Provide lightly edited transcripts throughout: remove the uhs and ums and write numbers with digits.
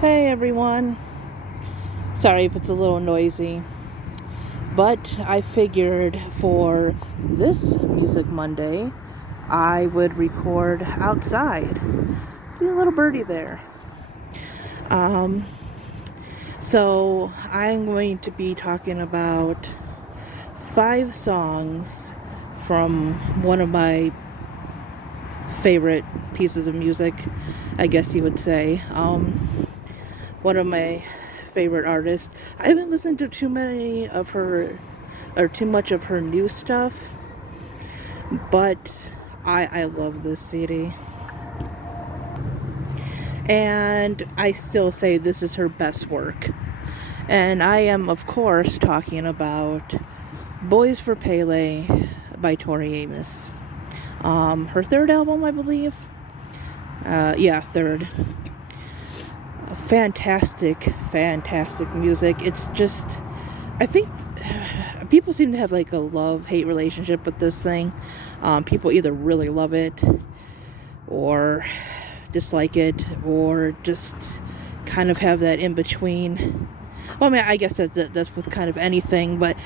Hey everyone. Sorry if it's a little noisy, but I figured for this Music Monday, I would record outside. Be a little birdie there. Um, so I'm going to be talking about 5 songs from one of my favorite pieces of music, I guess you would say. One of my favorite artists. I haven't listened to too many of her, or too much of her new stuff, but I love this CD. And I still say this is her best work. And I am, of course, talking about Boys for Pele by Tori Amos. Her third album, I believe. Third. Fantastic music. It's just, I think people seem to have like a love-hate relationship with this thing. People either really love it or dislike it, or just kind of have that in between. Well, I mean, I guess that's with kind of anything, but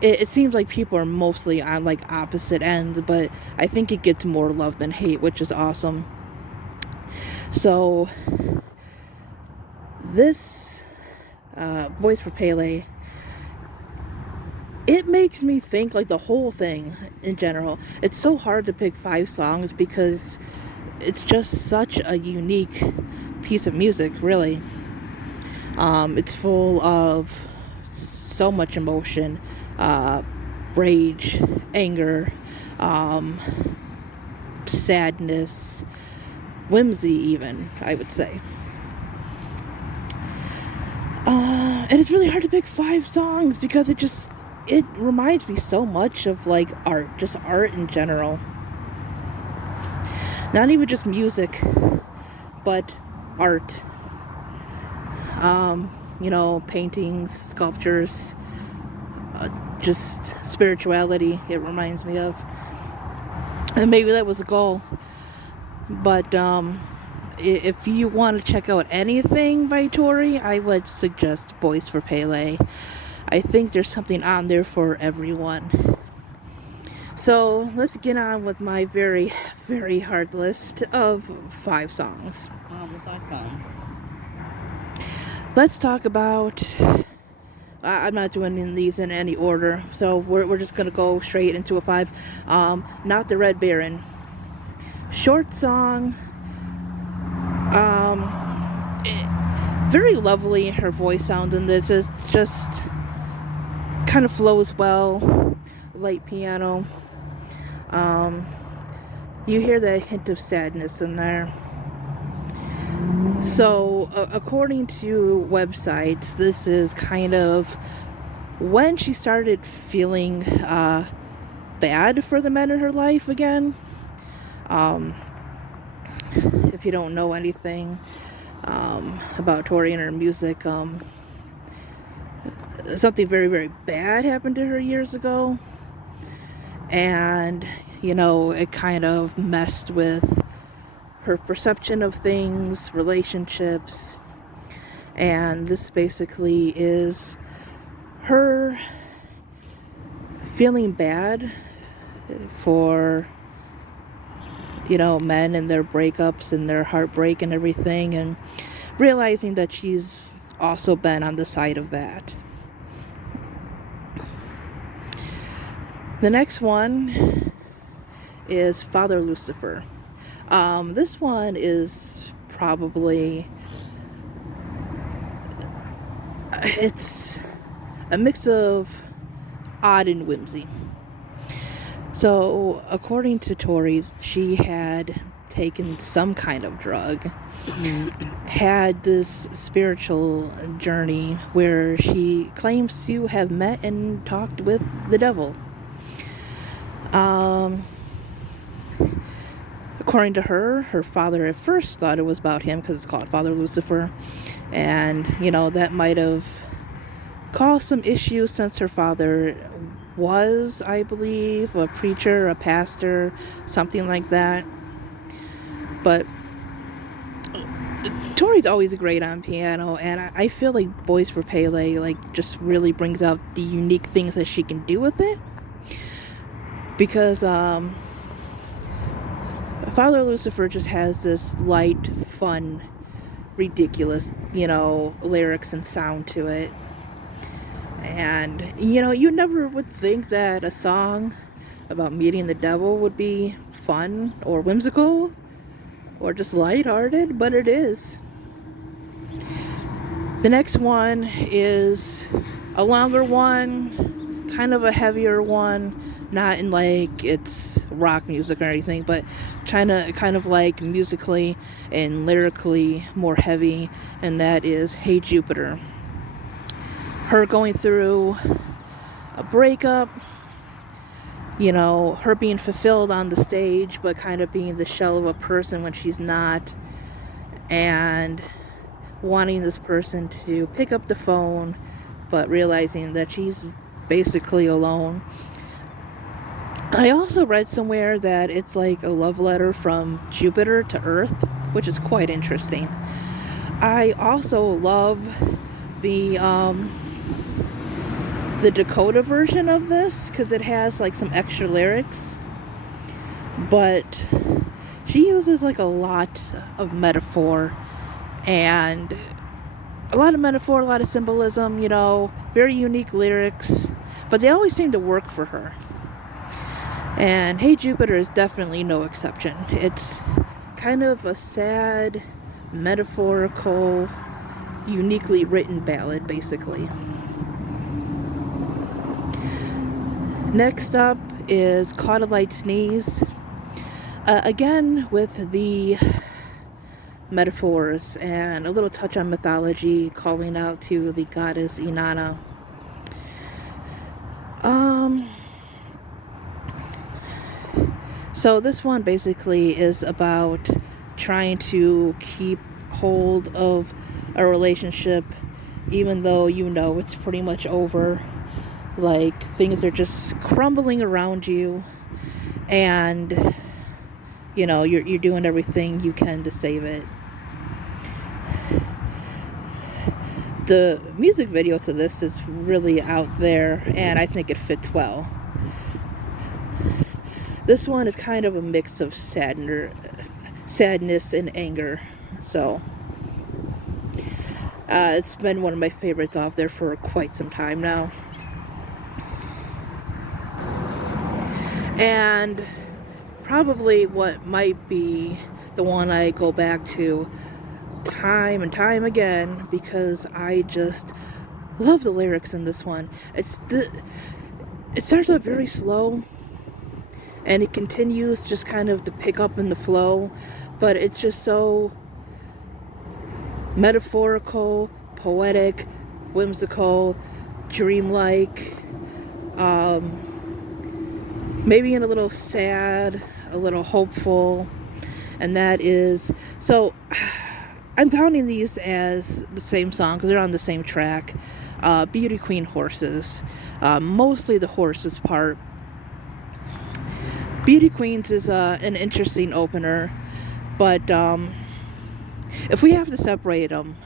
it seems like people are mostly on like opposite ends, but I think it gets more love than hate, which is awesome. So this Boys for Pele, it makes me think, like the whole thing in general, it's so hard to pick 5 songs because it's just such a unique piece of music, really. It's full of so much emotion, rage, anger, sadness, whimsy even, I would say. And it's really hard to pick 5 songs because it reminds me so much of like art, just art in general. Not even just music, but art. Paintings, sculptures, just spirituality it reminds me of. And maybe that was the goal. But if you want to check out anything by Tori, I would suggest Boys for Pele. I think there's something on there for everyone. So let's get on with my very, very hard list of 5 songs. Let's talk about... I'm not doing these in any order, so we're just going to go straight into a 5. Not the Red Baron. Short song. Very lovely, her voice sounds in this. It's just kind of flows well. Light piano. You hear that hint of sadness in there. So, according to websites, this is kind of when she started feeling bad for the men in her life again. If you don't know anything about Tori and her music, something very, very bad happened to her years ago. And, it kind of messed with her perception of things, relationships. And this basically is her feeling bad for men and their breakups and their heartbreak and everything, and realizing that she's also been on the side of that. The next one is Father Lucifer. This one is probably... it's a mix of odd and whimsy. So, according to Tori, she had taken some kind of drug, had this spiritual journey where she claims to have met and talked with the devil. According to her father at first thought it was about him because it's called Father Lucifer. And, that might have caused some issues since her father was, I believe, a preacher, a pastor, something like that. But Tori's always great on piano, and I feel like Boys for Pele like just really brings out the unique things that she can do with it. Because Father Lucifer just has this light, fun, ridiculous, lyrics and sound to it. And, you never would think that a song about meeting the devil would be fun or whimsical or just lighthearted, but it is. The next one is a longer one, kind of a heavier one, not in like it's rock music or anything, but kind of like musically and lyrically more heavy, and that is Hey Jupiter. Her going through a breakup, her being fulfilled on the stage, but kind of being the shell of a person when she's not, and wanting this person to pick up the phone, but realizing that she's basically alone. I also read somewhere that it's like a love letter from Jupiter to Earth, which is quite interesting. I also love the Dakota version of this, because it has like some extra lyrics, but she uses like a lot of metaphor, and a lot of symbolism, very unique lyrics, but they always seem to work for her. And Hey Jupiter is definitely no exception. It's kind of a sad, metaphorical, uniquely written ballad, basically. Next up is Caught a Light Sneeze. Again, with the metaphors and a little touch on mythology, calling out to the goddess Inanna. So this one basically is about trying to keep hold of a relationship even though it's pretty much over. Like, things are just crumbling around you, and you're doing everything you can to save it. The music video to this is really out there, and I think it fits well. This one is kind of a mix of sadness and anger, so it's been one of my favorites off there for quite some time now. And probably what might be the one I go back to time and time again, because I just love the lyrics in this one. It starts out very slow, and it continues just kind of to pick up in the flow, but it's just so metaphorical, poetic, whimsical, dreamlike, maybe in a little sad, a little hopeful, and that is, so I'm counting these as the same song because they're on the same track. Beauty Queen Horses, mostly the horses part. Beauty Queens is an interesting opener, but if we have to separate them,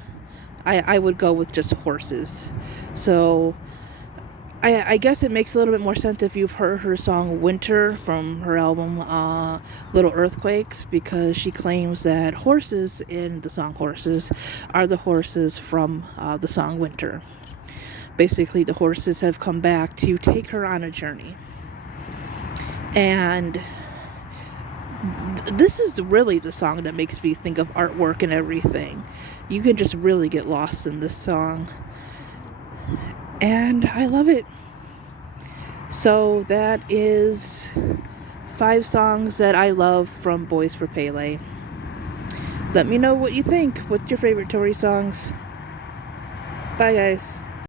I would go with just horses. So I guess it makes a little bit more sense if you've heard her song Winter from her album Little Earthquakes, because she claims that horses in the song Horses are the horses from the song Winter. Basically, the horses have come back to take her on a journey. And this is really the song that makes me think of artwork and everything. You can just really get lost in this song, and I love it. So that is 5 songs that I love from Boys for Pele. Let me know what you think. What's your favorite Tori songs? Bye, guys.